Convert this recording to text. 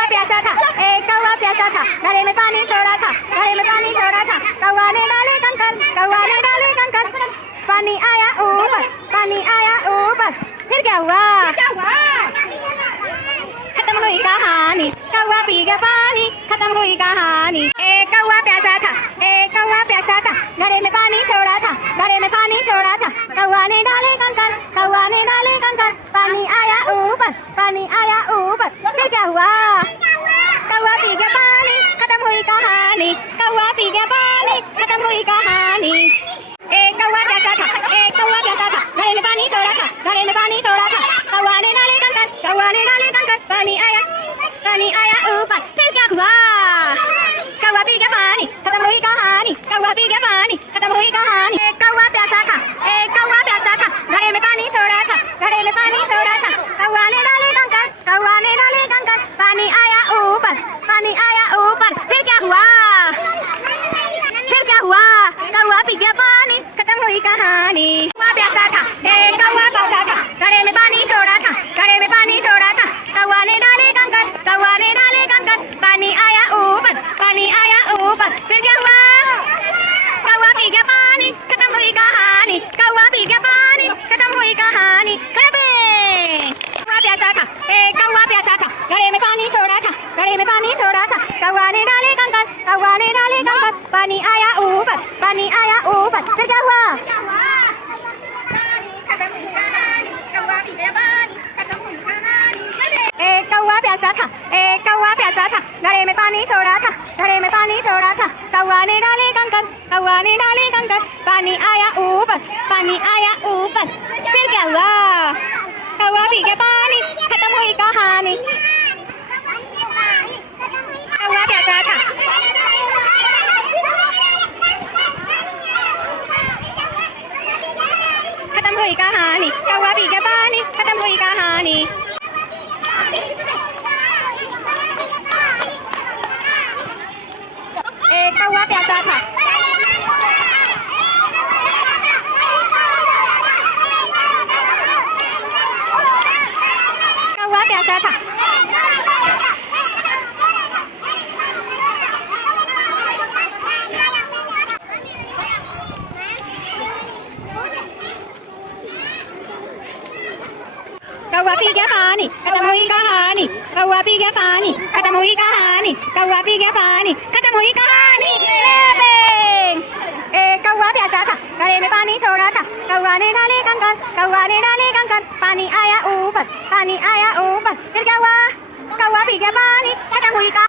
कौवा प्यासा था, एक कौवा प्यासा था, गले में पानी थोड़ा था, गले में पानी थोड़ा था। कौवा ने डाले कंकर, कौवा ने डाले कंकर, पानी आया ऊपर, पानी आया ऊपर। फिर क्या हुआ? खत्म हुई कहानी, कौवा पी गया पानी, खत्म हुई कहानी। एक कौवा प्यासा था, एक कौवा प्यासा था, घड़े में पानी थोड़ा था, घड़े में पानी थोड़ा था। कौवा ने डाले कंकर, कौवा ने डाले कंकर, पानी आया ऊपर, पानी आया ऊपर। फिर क्या हुआ? कौवा पी गया पानी, खत्म हुई कहानी, कौवा पी गया पानी, खत्म हुई कहानी। एक कौवा प्यासा था, एक कौवा प्यासा था, घड़े में पानी थोड़ा था, घड़े में पानी थोड़ा था। कौवा ने डाले कंकर, कौवा ने डाले कंकर, पानी आया ऊपर। फिर क्या हुआ? कौवा पी गया पानी, खत्म हुई कहानी, कौवा पी गया पानी, खत्म हुई कहानी। एक कौवा प्यासा था, एक कौवा प्यासा था, घड़े में पानी थोड़ा था, घड़े में पानी थोड़ा था। कौवा ने डाले कंकर, कौवा ने डाले कंकर, पानी आया ऊपर, पानी आया ऊपर। फिर क्या हुआ? फिर क्या हुआ? कौवा पी गया पानी, खत्म हुई कहानी। कौवा प्यासा था, एक कौवा प्यासा था, घड़े में पानी थोड़ा था, घड़े में पानी थोड़ा था। कौवा ने डाले कंकर, कौवा ने डाले कंकर, पानी आया ऊपर, पानी आया ऊपर। फिर क्या हुआ? कौवा पी गया पानी, खत्म हुई कहानी, कौवा पी गया पानी, खत्म हुई कहानी। कौवा प्यासा था, एक कौवा प्यासा था, घड़े में पानी थोड़ा था, घड़े में पानी थोड़ा था। कौवा ने डाले कंकर, कौवा ने डाले कंकर, पानी आया ऊपर, पानी आया ऊपर। फिर क्या हुआ? एक कौवा प्यासा था, एक कौवा प्यासा था, घड़े में पानी थोड़ा था, घड़े में पानी थोड़ा था। कौवा ने डाले कंकर, कौवा ने डाले कंकर, पानी आया ऊपर, पानी आया ऊपर। फिर क्या हुआ? कौवा पी गया पानी, खत्म हुई कहानी। कौवा प्यासा था, खत्म हुई कहानी, कौवा पी गया पानी, खत्म हुई कहानी। एक कौवा प्यासा था, कौवा प्यासा था, कौवा पी गया पानी, खत्म हुई कहानी, कौवा पी गया पानी, खत्म हुई कहानी, कौवा पी गया पानी, खत्म हुई कहानी। एक कौवा प्यासा था, घड़े में पानी थोड़ा था, कौवा ने डाले कंकर, कौवा ने डाले कंकर, पानी आया ऊपर, पानी आया ऊपर। फिर क्या हुआ? कौवा पी गया पानी, खत्म हुई कहानी।